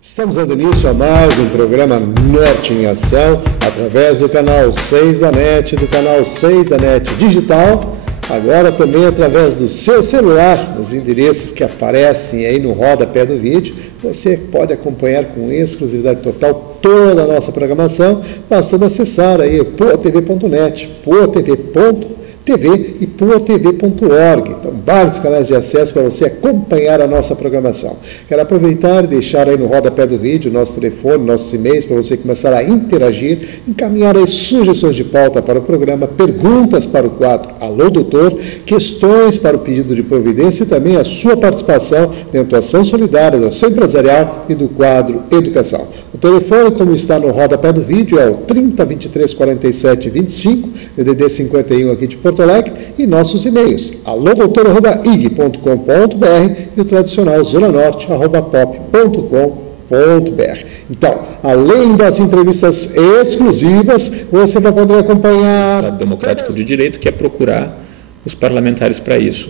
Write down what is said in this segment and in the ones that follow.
Estamos dando início a mais um programa Norte em Ação, através do canal 6 da NET, do canal 6 da NET Digital, agora também através do seu celular, nos endereços que aparecem aí no rodapé do vídeo. Você pode acompanhar com exclusividade total toda a nossa programação, bastando acessar aí poatv.net, poatv.tv e poatv.org. Então, vários canais de acesso para você acompanhar a nossa programação. Quero aproveitar e deixar aí no rodapé do vídeo nosso telefone, nossos e-mails, para você começar a interagir, encaminhar aí sugestões de pauta para o programa, perguntas para o quadro Alô Doutor, questões para o pedido de providência e também a sua participação dentro da ação solidária, da ação empresarial e do quadro Educação. O telefone, como está no rodapé do vídeo, é o 30 23 47 25, DDD 51 aqui de Porto Alegre, e nossos e-mails, alodoutor@ig.com.br e o tradicional zonanorte@pop.com.br. Então, além das entrevistas exclusivas, você vai poder acompanhar... O Estado Democrático de Direito, que é procurar os parlamentares para isso.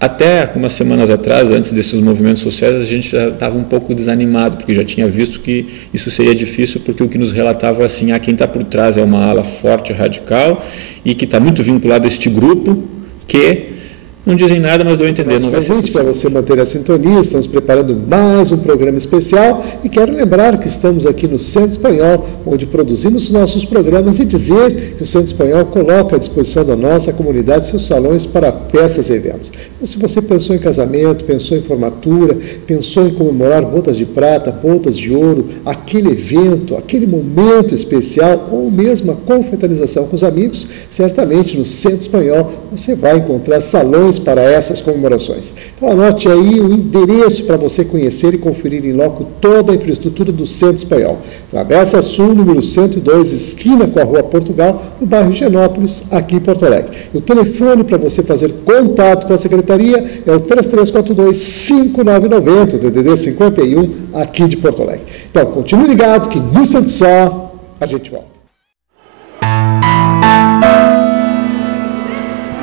Até umas semanas atrás, antes desses movimentos sociais, a gente já estava um pouco desanimado, porque já tinha visto que isso seria difícil, porque o que nos relatava assim, quem está por trás é uma ala forte, radical, e que está muito vinculado a este grupo, que não dizem nada, mas dou a entender. Não vai ser para você manter a sintonia, estamos preparando mais um programa especial e quero lembrar que estamos aqui no Centro Espanhol, onde produzimos os nossos programas, e dizer que o Centro Espanhol coloca à disposição da nossa comunidade seus salões para festas e eventos. Então, se você pensou em casamento, pensou em formatura, pensou em comemorar bodas de prata, bodas de ouro, aquele evento, aquele momento especial, ou mesmo a confraternização com os amigos, certamente no Centro Espanhol você vai encontrar salões para essas comemorações. Então anote aí o endereço para você conhecer e conferir em loco toda a infraestrutura do Centro Espanhol. Travessa Sul, número 102, esquina com a Rua Portugal, no bairro Higienópolis, aqui em Porto Alegre. E o telefone para você fazer contato com a secretaria é o 3342-5990, DDD 51, aqui de Porto Alegre. Então, continue ligado que no Centro Só a gente volta.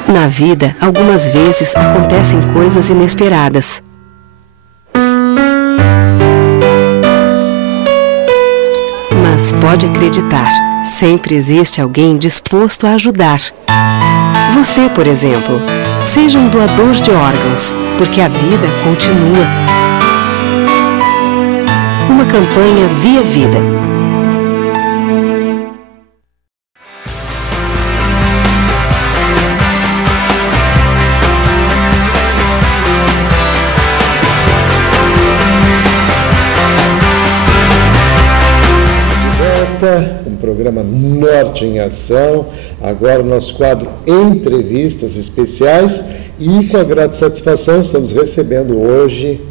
Na vida, algumas vezes acontecem coisas inesperadas. Mas pode acreditar, sempre existe alguém disposto a ajudar. Você, por exemplo, seja um doador de órgãos, porque a vida continua. Uma campanha Via Vida. Um programa Norte em Ação, agora o nosso quadro Entrevistas Especiais, e com a grande satisfação estamos recebendo hoje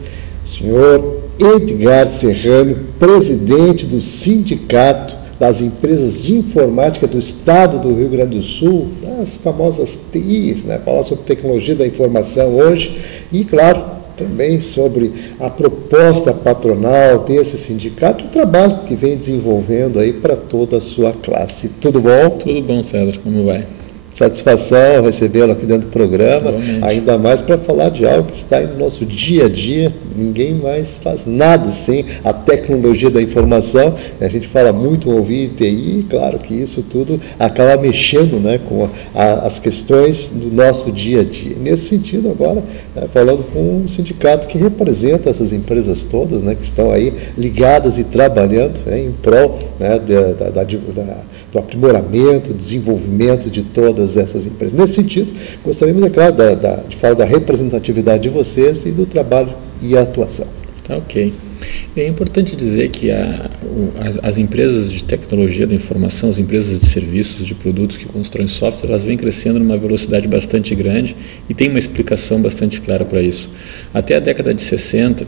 o senhor Edgar Serrano, presidente do Sindicato das Empresas de Informática do Estado do Rio Grande do Sul, das famosas TIs, né? Falar sobre tecnologia da informação hoje e, claro, também sobre a proposta patronal desse sindicato, o trabalho que vem desenvolvendo aí para toda a sua classe. Tudo bom? Tudo bom, César, como vai? Satisfação recebê-lo aqui dentro do programa, realmente. Ainda mais para falar de algo que está aí no nosso dia a dia. Ninguém mais faz nada sem a tecnologia da informação. A gente fala muito ouvir TI, claro que isso tudo acaba mexendo, né, com as questões do nosso dia a dia. Nesse sentido, agora, falando com um sindicato que representa essas empresas todas, né, que estão aí ligadas e trabalhando, né, em prol, né, do aprimoramento, desenvolvimento de todas essas empresas. Nesse sentido, gostaríamos, é claro, de falar da representatividade de vocês e do trabalho e a atuação. Tá, ok. É importante dizer que as empresas de tecnologia da informação, as empresas de serviços, de produtos que constroem software, elas vêm crescendo numa velocidade bastante grande e tem uma explicação bastante clara para isso. Até a década de 60,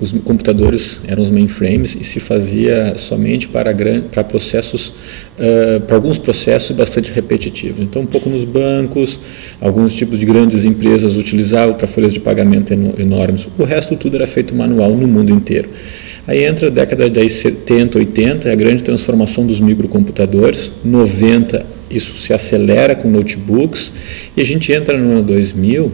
os computadores eram os mainframes e se fazia somente para processos, para alguns processos bastante repetitivos. Então, um pouco nos bancos, alguns tipos de grandes empresas utilizavam para folhas de pagamento enormes. O resto tudo era feito manual no mundo inteiro. Aí entra a década de 70, 80, é a grande transformação dos microcomputadores, 90 isso se acelera com notebooks, e a gente entra no ano 2000,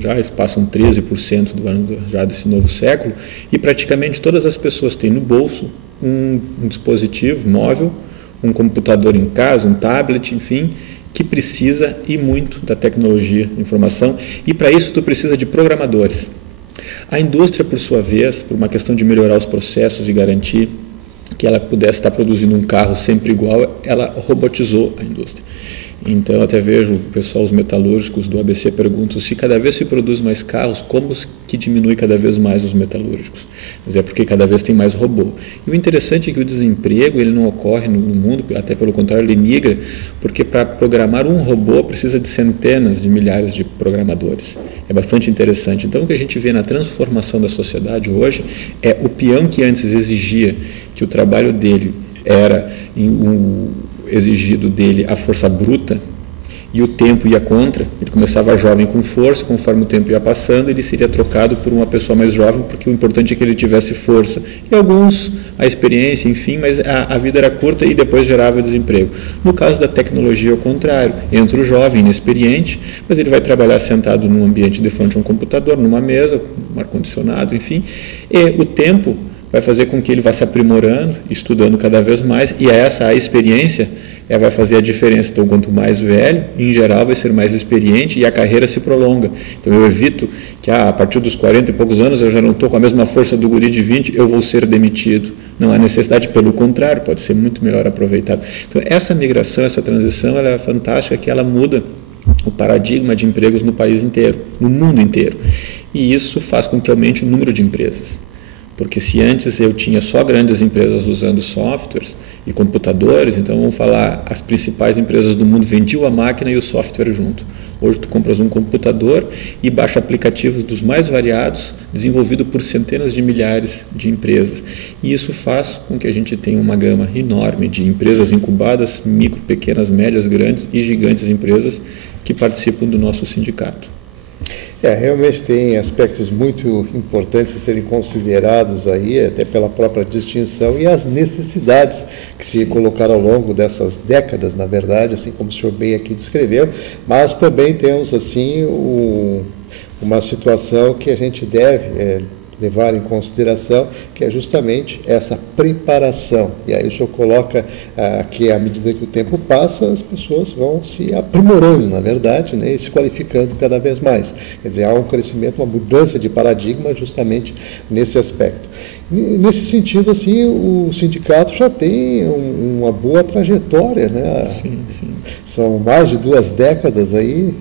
já eles passam 13% do ano já desse novo século, e praticamente todas as pessoas têm no bolso um dispositivo móvel, um computador em casa, um tablet, enfim, que precisa e muito da tecnologia de informação, e para isso tu precisa de programadores. A indústria, por sua vez, por uma questão de melhorar os processos e garantir que ela pudesse estar produzindo um carro sempre igual, ela robotizou a indústria. Então, até vejo o pessoal, os metalúrgicos do ABC perguntam se cada vez se produz mais carros, como que diminui cada vez mais os metalúrgicos? Mas é porque cada vez tem mais robô. E o interessante é que o desemprego ele não ocorre no mundo, até pelo contrário, ele migra, porque para programar um robô precisa de centenas de milhares de programadores. É bastante interessante. Então, o que a gente vê na transformação da sociedade hoje é o peão que antes exigia que o trabalho dele era exigido dele a força bruta e o tempo ia contra, ele começava jovem com força, conforme o tempo ia passando ele seria trocado por uma pessoa mais jovem, porque o importante é que ele tivesse força, e alguns a experiência, enfim, mas a vida era curta e depois gerava desemprego. No caso da tecnologia, ao contrário, entra o jovem inexperiente, mas ele vai trabalhar sentado num ambiente de frente a um computador, numa mesa, com ar-condicionado, enfim, e o tempo vai fazer com que ele vá se aprimorando, estudando cada vez mais, e a experiência vai fazer a diferença. Então, quanto mais velho, em geral, vai ser mais experiente e a carreira se prolonga. Então, eu evito que a partir dos 40 e poucos anos eu já não estou com a mesma força do guri de 20, eu vou ser demitido. Não há necessidade, pelo contrário, pode ser muito melhor aproveitado. Então, essa migração, essa transição, ela é fantástica, que ela muda o paradigma de empregos no país inteiro, no mundo inteiro. E isso faz com que aumente o número de empresas. Porque se antes eu tinha só grandes empresas usando softwares e computadores, então vamos falar, as principais empresas do mundo vendiam a máquina e o software junto. Hoje tu compras um computador e baixa aplicativos dos mais variados, desenvolvido por centenas de milhares de empresas. E isso faz com que a gente tenha uma gama enorme de empresas incubadas, micro, pequenas, médias, grandes e gigantes empresas que participam do nosso sindicato. Realmente tem aspectos muito importantes a serem considerados aí, até pela própria distinção e as necessidades que se colocaram ao longo dessas décadas, na verdade, assim como o senhor bem aqui descreveu, mas também temos assim uma situação que a gente deve levar em consideração, que é justamente essa preparação. E aí o senhor coloca que à medida que o tempo passa, as pessoas vão se aprimorando, na verdade, né, e se qualificando cada vez mais. Quer dizer, há um crescimento, uma mudança de paradigma justamente nesse aspecto. Nesse sentido, assim, o sindicato já tem uma boa trajetória, né? Sim, sim. São mais de 2 décadas aí,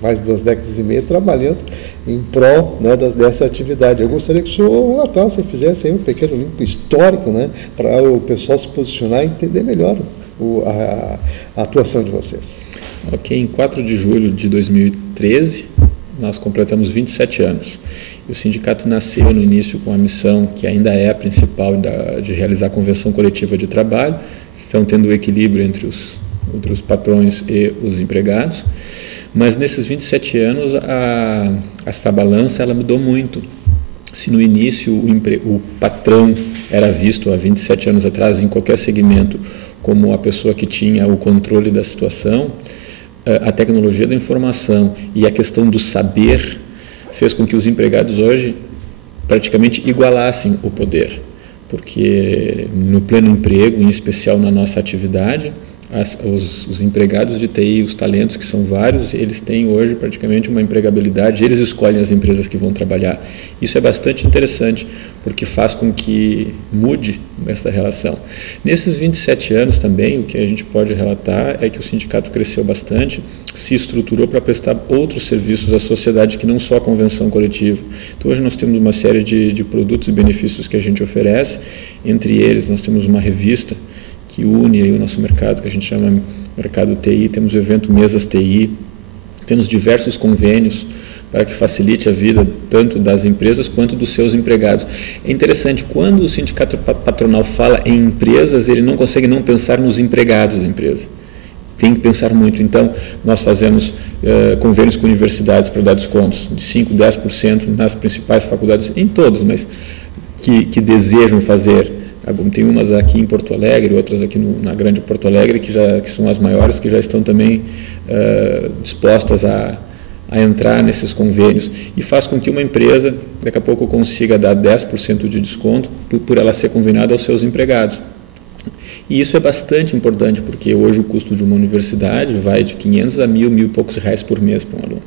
mais de 2 décadas e meia trabalhando em prol, né, dessa atividade. Eu gostaria que o senhor relatasse, fizesse aí um pequeno limpo histórico, né, para o pessoal se posicionar e entender melhor a atuação de vocês. Ok, em 4 de julho de 2013, nós completamos 27 anos. E o sindicato nasceu no início com a missão, que ainda é a principal, de realizar a convenção coletiva de trabalho, então tendo o equilíbrio entre os patrões e os empregados. Mas nesses 27 anos, esta balança ela mudou muito. Se no início o patrão era visto há 27 anos atrás, em qualquer segmento, como a pessoa que tinha o controle da situação, a tecnologia da informação e a questão do saber fez com que os empregados hoje praticamente igualassem o poder. Porque no pleno emprego, em especial na nossa atividade, os empregados de TI, os talentos que são vários, eles têm hoje praticamente uma empregabilidade, eles escolhem as empresas que vão trabalhar. Isso é bastante interessante, porque faz com que mude essa relação. Nesses 27 anos também, o que a gente pode relatar é que o sindicato cresceu bastante, se estruturou para prestar outros serviços à sociedade que não só a convenção coletiva. Então hoje nós temos uma série de produtos e benefícios que a gente oferece, entre eles nós temos uma revista que une aí o nosso mercado, que a gente chama Mercado TI, temos o evento Mesas TI, temos diversos convênios para que facilite a vida tanto das empresas quanto dos seus empregados. É interessante, quando o sindicato patronal fala em empresas, ele não consegue não pensar nos empregados da empresa. Tem que pensar muito. Então, nós fazemos convênios com universidades para dar descontos de 5%, 10% nas principais faculdades, em todas, mas que desejam fazer. Tem umas aqui em Porto Alegre, outras aqui na Grande Porto Alegre, que são as maiores, que já estão também dispostas a entrar nesses convênios, e faz com que uma empresa, daqui a pouco, consiga dar 10% de desconto por ela ser conveniada aos seus empregados. E isso é bastante importante, porque hoje o custo de uma universidade vai de 500 a 1.000 e poucos reais por mês para um aluno.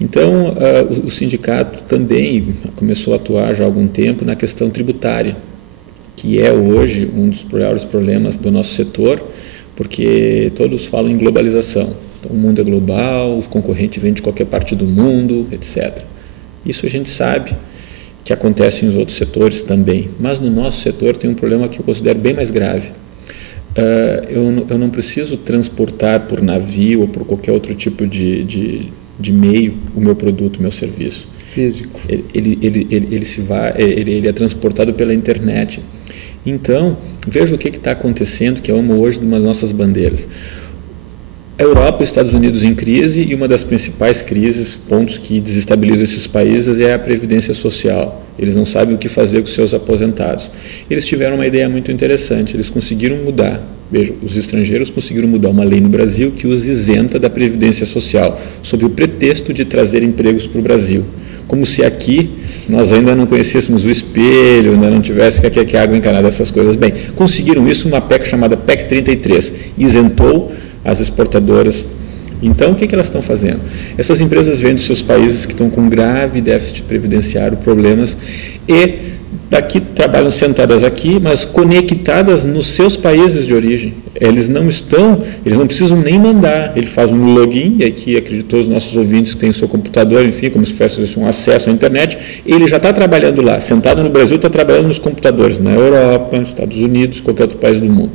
Então, o sindicato também começou a atuar já há algum tempo na questão tributária, que é hoje um dos maiores problemas do nosso setor, porque todos falam em globalização. Então, o mundo é global, o concorrente vem de qualquer parte do mundo, etc. Isso a gente sabe que acontece nos outros setores também, mas no nosso setor tem um problema que eu considero bem mais grave. Eu não preciso transportar por navio ou por qualquer outro tipo de meio o meu produto, o meu serviço. Físico. Ele é transportado pela internet. Então, veja o que está acontecendo, que é uma hoje de uma das nossas bandeiras. A Europa e os Estados Unidos em crise, e uma das principais crises, pontos que desestabilizam esses países, é a previdência social. Eles não sabem o que fazer com seus aposentados. Eles tiveram uma ideia muito interessante, eles conseguiram mudar, veja, os estrangeiros conseguiram mudar uma lei no Brasil que os isenta da previdência social, sob o pretexto de trazer empregos para o Brasil. Como se aqui nós ainda não conhecêssemos o espelho, ainda não tivesse que água encanada, essas coisas. Bem, conseguiram isso uma PEC chamada PEC 33, isentou as exportadoras. Então, o que elas estão fazendo? Essas empresas vêm dos seus países que estão com grave déficit previdenciário, problemas, e daqui trabalham sentadas aqui, mas conectadas nos seus países de origem. Eles não precisam nem mandar. Ele faz um login, e aqui acreditou os nossos ouvintes que têm o seu computador, enfim, como se fosse um acesso à internet, ele já está trabalhando lá, sentado no Brasil, está trabalhando nos computadores, na Europa, nos Estados Unidos, qualquer outro país do mundo.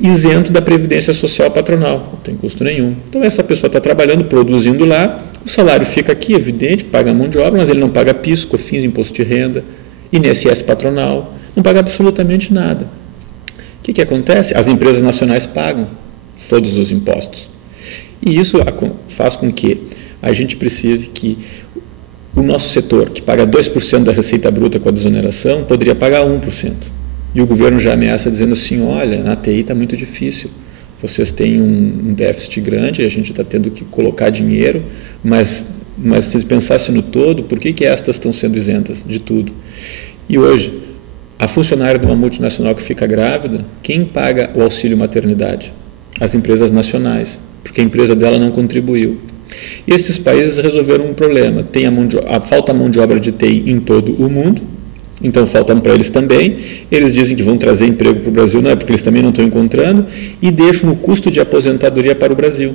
Isento da previdência social patronal, não tem custo nenhum. Então essa pessoa está trabalhando, produzindo lá, o salário fica aqui, evidente, paga a mão de obra, mas ele não paga PIS, COFINS, imposto de renda, INSS patronal, não paga absolutamente nada. O que acontece? As empresas nacionais pagam todos os impostos. E isso faz com que a gente precise que o nosso setor, que paga 2% da receita bruta com a desoneração, poderia pagar 1%. E o governo já ameaça dizendo assim, olha, na TI está muito difícil, vocês têm um déficit grande, a gente está tendo que colocar dinheiro, mas se pensasse no todo, por que estas estão sendo isentas de tudo? E hoje, a funcionária de uma multinacional que fica grávida, quem paga o auxílio maternidade? As empresas nacionais, porque a empresa dela não contribuiu. E esses países resolveram um problema, falta mão de obra de TI em todo o mundo, então faltam para eles também, eles dizem que vão trazer emprego para o Brasil, não é porque eles também não estão encontrando, e deixam o custo de aposentadoria para o Brasil.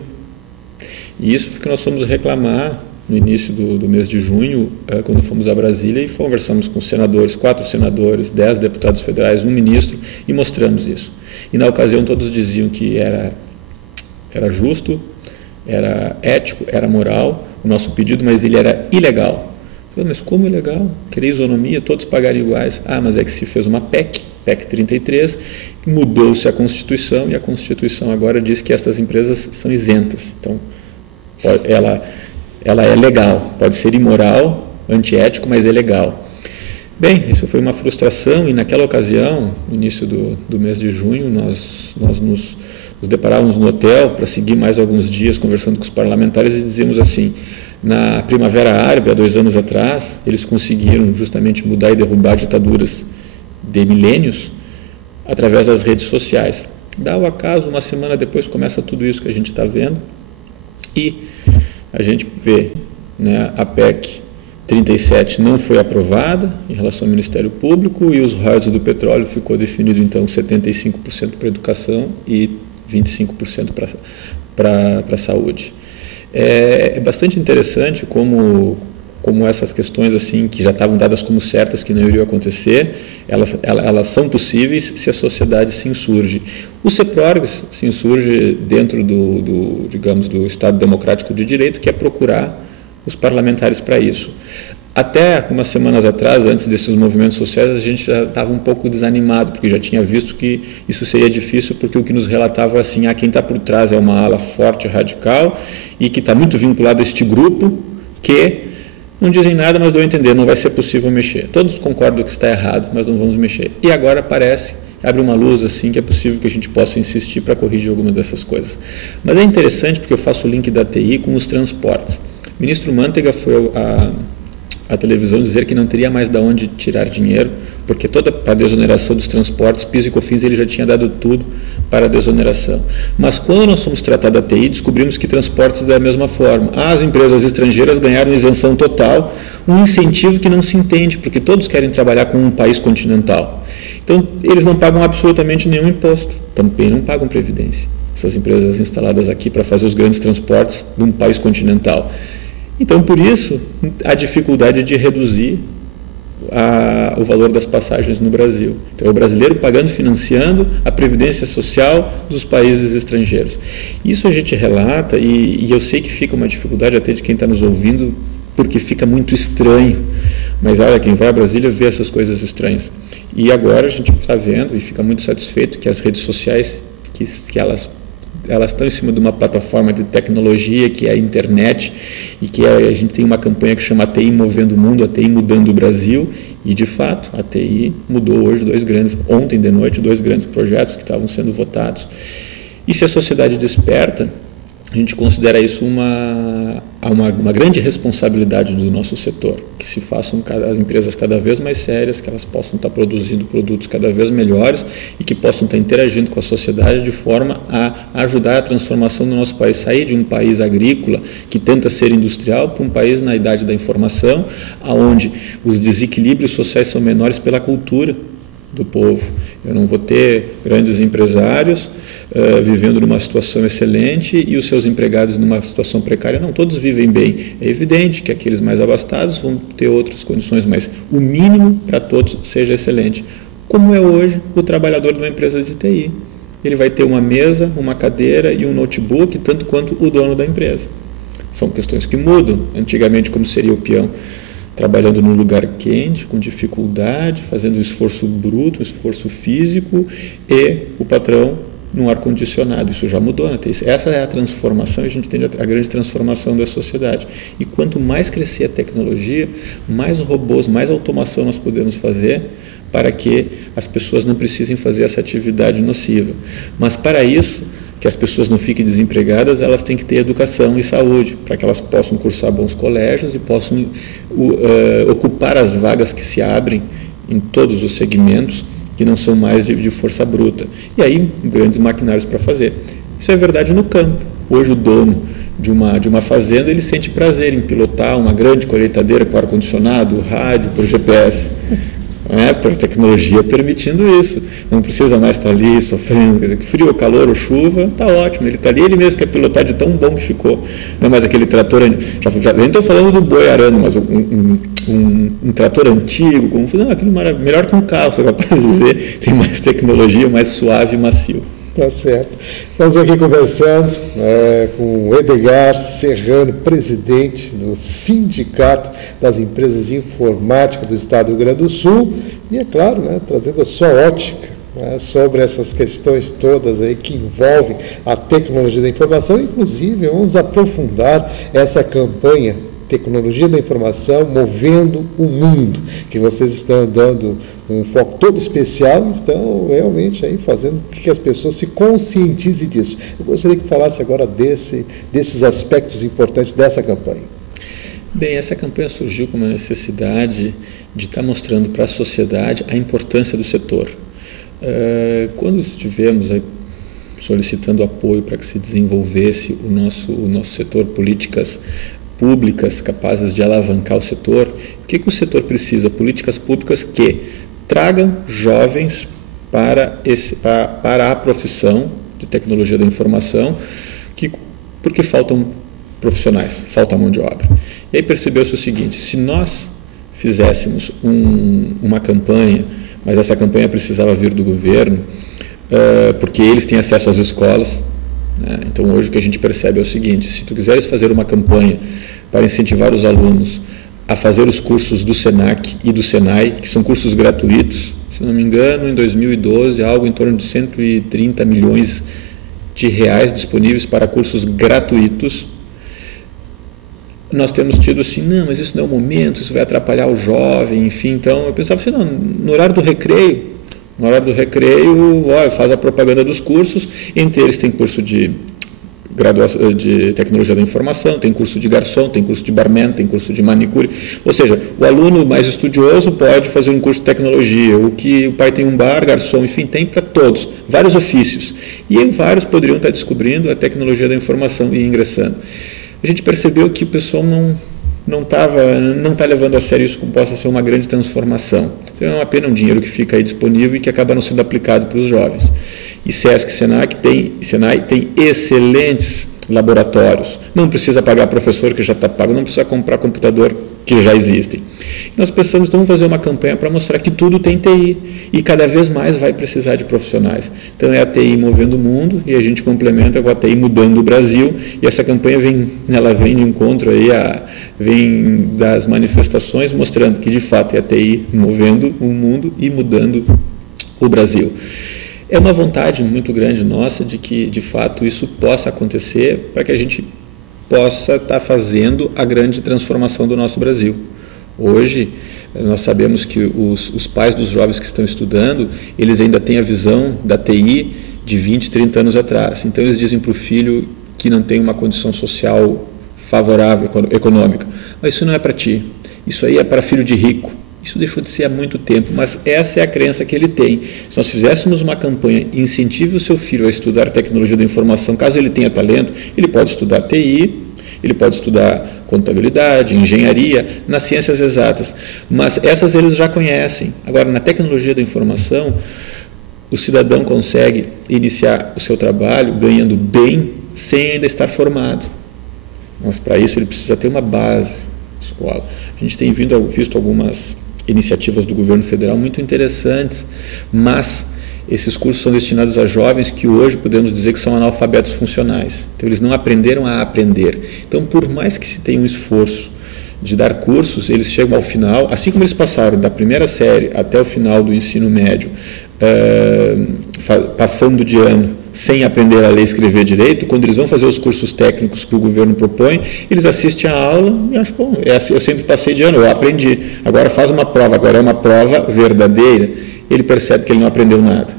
E isso foi que nós fomos reclamar no início do mês de junho, quando fomos a Brasília e conversamos com senadores, 4 senadores, 10 deputados federais, 1 ministro, e mostramos isso. E na ocasião todos diziam que era justo, era ético, era moral o nosso pedido, mas ele era ilegal. Mas como ilegal? Queria isonomia, todos pagariam iguais. Mas é que se fez uma PEC 33, mudou-se a Constituição, e a Constituição agora diz que estas empresas são isentas. Então, ela é legal, pode ser imoral, antiético, mas é legal. Bem, isso foi uma frustração, e naquela ocasião, no início do mês de junho, nós nos deparávamos no hotel para seguir mais alguns dias conversando com os parlamentares e dizíamos assim, na Primavera Árabe, há 2 anos atrás, eles conseguiram justamente mudar e derrubar ditaduras de milênios através das redes sociais. Dá o acaso, uma semana depois começa tudo isso que a gente está vendo, e a gente vê, né, a PEC 37 não foi aprovada em relação ao Ministério Público, e os royalties do petróleo ficou definido então 75% para a educação e 25% para a saúde. É bastante interessante como essas questões assim que já estavam dadas como certas, que não iriam acontecer, elas são possíveis se a sociedade se insurge. O CEPRORGS se insurge dentro digamos, do Estado Democrático de Direito, que é procurar os parlamentares para isso. Até umas semanas atrás, antes desses movimentos sociais, a gente já estava um pouco desanimado, porque já tinha visto que isso seria difícil, porque o que nos relatava assim, quem está por trás é uma ala forte, radical, e que está muito vinculado a este grupo, que Não dizem nada, mas dão a entender, não vai ser possível mexer. Todos concordam que está errado, mas não vamos mexer. E agora parece, abre uma luz assim, que é possível que a gente possa insistir para corrigir algumas dessas coisas. Mas é interessante porque eu faço o link da TI com os transportes. O ministro Mantega foi à televisão dizer que não teria mais de onde tirar dinheiro, porque toda a desoneração dos transportes, PIS e COFINS, ele já tinha dado tudo para a desoneração. Mas quando nós fomos tratar da TI, descobrimos que transportes da mesma forma. As empresas estrangeiras ganharam isenção total, um incentivo que não se entende, porque todos querem trabalhar com um país continental. Então, eles não pagam absolutamente nenhum imposto, também não pagam previdência. Essas empresas instaladas aqui para fazer os grandes transportes de um país continental. Então, por isso, a dificuldade de reduzir o valor das passagens no Brasil. Então, é o brasileiro pagando, financiando a previdência social dos países estrangeiros. Isso a gente relata e eu sei que fica uma dificuldade até de quem está nos ouvindo, porque fica muito estranho. Mas olha, quem vai a Brasília vê essas coisas estranhas. E agora a gente está vendo e fica muito satisfeito que as redes sociais, que elas estão em cima de uma plataforma de tecnologia que é a internet e que a gente tem uma campanha que chama TI Movendo o Mundo, a TI Mudando o Brasil, e de fato a TI mudou hoje ontem de noite, 2 grandes projetos que estavam sendo votados. E se a sociedade desperta, a gente considera isso uma grande responsabilidade do nosso setor, que se façam as empresas cada vez mais sérias, que elas possam estar produzindo produtos cada vez melhores e que possam estar interagindo com a sociedade de forma a ajudar a transformação do nosso país, sair de um país agrícola que tenta ser industrial para um país na idade da informação, onde os desequilíbrios sociais são menores pela cultura do povo. Eu não vou ter grandes empresários vivendo numa situação excelente e os seus empregados numa situação precária. Não, todos vivem bem. É evidente que aqueles mais abastados vão ter outras condições, mas o mínimo para todos seja excelente. Como é hoje o trabalhador de uma empresa de TI. Ele vai ter uma mesa, uma cadeira e um notebook, tanto quanto o dono da empresa. São questões que mudam. Antigamente, como seria o peão? Trabalhando num lugar quente, com dificuldade, fazendo um esforço bruto, um esforço físico, e o patrão num ar-condicionado. Isso já mudou, né? Essa é a transformação, a gente entende a grande transformação da sociedade. E quanto mais crescer a tecnologia, mais robôs, mais automação nós podemos fazer para que as pessoas não precisem fazer essa atividade nociva. Mas para isso, que as pessoas não fiquem desempregadas, elas têm que ter educação e saúde, para que elas possam cursar bons colégios e possam ocupar as vagas que se abrem em todos os segmentos, que não são mais de força bruta. E aí, grandes maquinários para fazer. Isso é verdade no campo. Hoje o dono de uma fazenda, ele sente prazer em pilotar uma grande colheitadeira com ar-condicionado, rádio, por GPS. Por tecnologia permitindo isso. Não precisa mais estar ali sofrendo, quer dizer, frio, calor ou chuva, está ótimo. Ele está ali, ele mesmo quer pilotar de tão bom que ficou. Não é mais aquele trator, já nem estou falando do boi arando, mas um trator antigo, aquilo melhor que um carro, você é capaz de dizer, tem mais tecnologia, mais suave e macio. Tá certo. Estamos aqui conversando com o Edgar Serrano, presidente do Sindicato das Empresas de Informática do Estado do Rio Grande do Sul, e é claro, trazendo a sua ótica sobre essas questões todas aí que envolvem a tecnologia da informação. Inclusive, vamos aprofundar essa campanha Tecnologia da Informação Movendo o Mundo, que vocês estão dando um foco todo especial, então realmente aí fazendo com que as pessoas se conscientizem disso. Eu gostaria que falasse agora desses aspectos importantes dessa campanha. Bem, essa campanha surgiu com uma necessidade de estar mostrando para a sociedade a importância do setor. Quando estivemos solicitando apoio para que se desenvolvesse o nosso setor, políticas públicas capazes de alavancar o setor, o que o setor precisa? Políticas públicas que tragam jovens para a profissão de tecnologia da informação, porque faltam profissionais, falta mão de obra. E aí percebeu-se o seguinte: se nós fizéssemos uma campanha, mas essa campanha precisava vir do governo, porque eles têm acesso às escolas. Então hoje o que a gente percebe é o seguinte: se tu quiseres fazer uma campanha para incentivar os alunos a fazer os cursos do SENAC e do SENAI, que são cursos gratuitos, se não me engano, em 2012, algo em torno de 130 milhões de reais disponíveis para cursos gratuitos, nós temos tido assim, não, mas isso não é o momento, isso vai atrapalhar o jovem, enfim. Então, eu pensava assim, não, no horário do recreio, faz a propaganda dos cursos, entre eles tem curso de graduação de tecnologia da informação, tem curso de garçom, tem curso de barman, tem curso de manicure, ou seja, o aluno mais estudioso pode fazer um curso de tecnologia, o pai tem um bar, garçom, enfim, tem para todos, vários ofícios, e aí vários poderiam estar descobrindo a tecnologia da informação e ingressando. A gente percebeu que o pessoal não está levando a sério isso como possa ser uma grande transformação. Então, é uma pena um dinheiro que fica aí disponível e que acaba não sendo aplicado para os jovens. E SESC e Senai tem excelentes laboratórios. Não precisa pagar professor que já está pago, não precisa comprar computador que já existem. Nós pensamos, então, fazer uma campanha para mostrar que tudo tem TI e cada vez mais vai precisar de profissionais. Então, é a TI movendo o mundo e a gente complementa com a TI mudando o Brasil, e essa campanha vem de encontro aí vem das manifestações mostrando que, de fato, é a TI movendo o mundo e mudando o Brasil. É uma vontade muito grande nossa de que, de fato, isso possa acontecer para que a gente possa estar fazendo a grande transformação do nosso Brasil. Hoje, nós sabemos que os pais dos jovens que estão estudando, eles ainda têm a visão da TI de 20, 30 anos atrás. Então, eles dizem para o filho que não tem uma condição social favorável, econômica, mas isso não é para ti, isso aí é para filho de rico. Isso deixou de ser há muito tempo, mas essa é a crença que ele tem. Se nós fizéssemos uma campanha, incentive o seu filho a estudar tecnologia da informação, caso ele tenha talento, ele pode estudar TI, ele pode estudar contabilidade, engenharia, nas ciências exatas, mas essas eles já conhecem. Agora, na tecnologia da informação, o cidadão consegue iniciar o seu trabalho ganhando bem, sem ainda estar formado. Mas, para isso, ele precisa ter uma base escola. A gente tem visto algumas iniciativas do governo federal muito interessantes, mas esses cursos são destinados a jovens que hoje podemos dizer que são analfabetos funcionais. Então, eles não aprenderam a aprender. Então, por mais que se tenha um esforço de dar cursos, eles chegam ao final, assim como eles passaram da primeira série até o final do ensino médio, passando de ano sem aprender a ler e escrever direito, quando eles vão fazer os cursos técnicos que o governo propõe, eles assistem a aula e acham, bom, eu sempre passei de ano, eu aprendi, agora faz uma prova, agora é uma prova verdadeira, ele percebe que ele não aprendeu nada.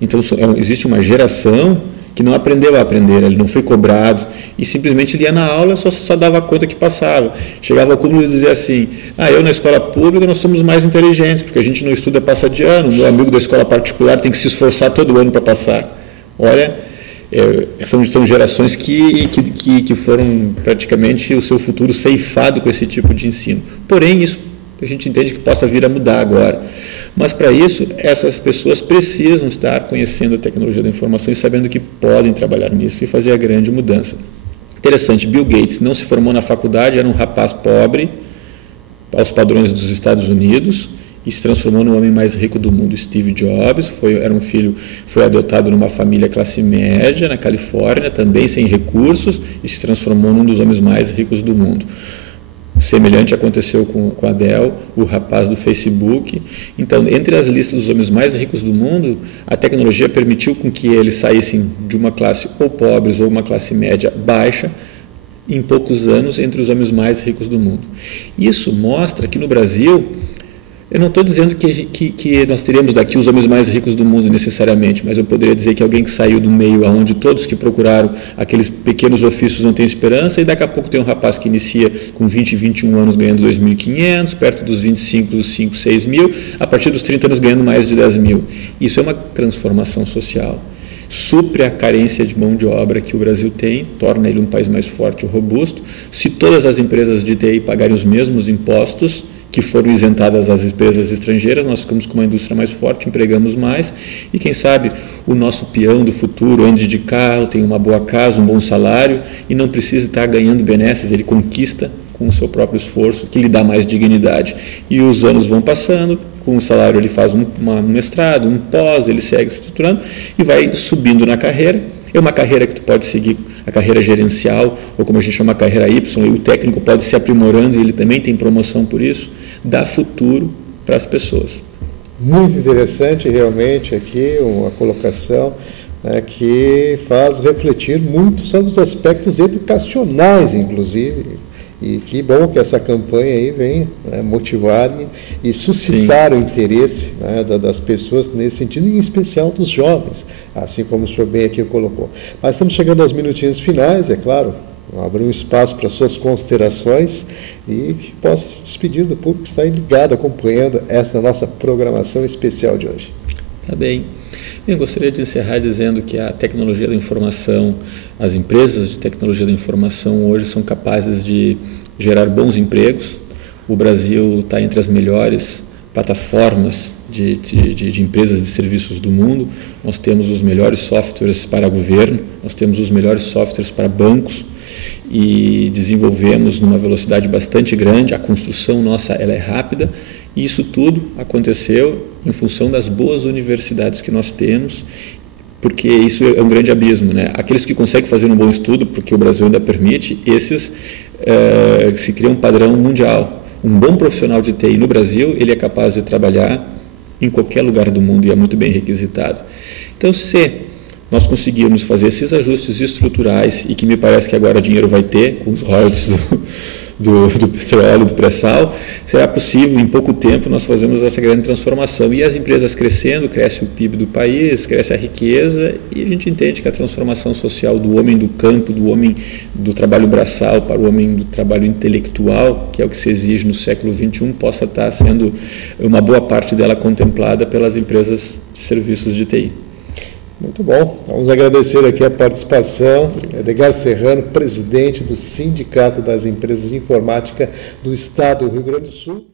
Então, existe uma geração que não aprendeu a aprender, ele não foi cobrado, e simplesmente ele ia na aula e só dava conta que passava. Chegava ao cúmulo e dizia assim, eu na escola pública nós somos mais inteligentes, porque a gente não estuda, passa de ano, meu amigo da escola particular tem que se esforçar todo ano para passar. Olha, são gerações que foram praticamente o seu futuro ceifado com esse tipo de ensino. Porém, isso a gente entende que possa vir a mudar agora. Mas, para isso, essas pessoas precisam estar conhecendo a tecnologia da informação e sabendo que podem trabalhar nisso e fazer a grande mudança. Interessante, Bill Gates não se formou na faculdade, era um rapaz pobre, aos padrões dos Estados Unidos, e se transformou no homem mais rico do mundo. Steve Jobs foi adotado numa família classe média, na Califórnia, também sem recursos, e se transformou num dos homens mais ricos do mundo. Semelhante aconteceu com a Dell, o rapaz do Facebook. Então, entre as listas dos homens mais ricos do mundo, a tecnologia permitiu com que eles saíssem de uma classe ou pobres ou uma classe média baixa, em poucos anos, entre os homens mais ricos do mundo. Isso mostra que no Brasil, eu não estou dizendo que nós teremos daqui os homens mais ricos do mundo necessariamente, mas eu poderia dizer que alguém que saiu do meio onde todos que procuraram aqueles pequenos ofícios não têm esperança, e daqui a pouco tem um rapaz que inicia com 20, 21 anos ganhando 2.500, perto dos 25, dos 5, 6 mil, a partir dos 30 anos ganhando mais de 10 mil. Isso é uma transformação social. Supre a carência de mão de obra que o Brasil tem, torna ele um país mais forte e robusto. Se todas as empresas de TI pagarem os mesmos impostos que foram isentadas às empresas estrangeiras, nós ficamos com uma indústria mais forte, empregamos mais, e quem sabe o nosso peão do futuro ande de carro, tem uma boa casa, um bom salário, e não precisa estar ganhando benesses, ele conquista com o seu próprio esforço, que lhe dá mais dignidade. E os anos vão passando, com o salário ele faz um mestrado, um pós, ele segue se estruturando e vai subindo na carreira. É uma carreira que tu pode seguir, a carreira gerencial, ou como a gente chama, a carreira Y, e o técnico pode se aprimorando, e ele também tem promoção por isso, dá futuro para as pessoas. Muito interessante realmente aqui uma colocação que faz refletir muito sobre os aspectos educacionais, inclusive, E que bom que essa campanha aí venha, né, motivar e suscitar o interesse, né, das pessoas nesse sentido, em especial dos jovens, assim como o senhor bem aqui colocou. Mas estamos chegando aos minutinhos finais, é claro, abrir um espaço para suas considerações e que possa se despedir do público que está aí ligado, acompanhando essa nossa programação especial de hoje. Tá bem. Eu gostaria de encerrar dizendo que a tecnologia da informação, as empresas de tecnologia da informação hoje são capazes de gerar bons empregos. O Brasil está entre as melhores plataformas de empresas de serviços do mundo. Nós temos os melhores softwares para governo, nós temos os melhores softwares para bancos e desenvolvemos numa velocidade bastante grande. A construção nossa ela é rápida. E isso tudo aconteceu em função das boas universidades que nós temos, porque isso é um grande abismo, né? Aqueles que conseguem fazer um bom estudo, porque o Brasil ainda permite, esses se cria um padrão mundial. Um bom profissional de TI no Brasil, ele é capaz de trabalhar em qualquer lugar do mundo e é muito bem requisitado. Então, se nós conseguirmos fazer esses ajustes estruturais, e que me parece que agora dinheiro vai ter, com os royalties do petróleo, do pré-sal, será possível, em pouco tempo, nós fazermos essa grande transformação. E as empresas crescendo, cresce o PIB do país, cresce a riqueza, e a gente entende que a transformação social do homem do campo, do homem do trabalho braçal para o homem do trabalho intelectual, que é o que se exige no século XXI, possa estar sendo uma boa parte dela contemplada pelas empresas de serviços de TI. Muito bom. Vamos agradecer aqui a participação de Edgar Serrano, presidente do Sindicato das Empresas de Informática do Estado do Rio Grande do Sul.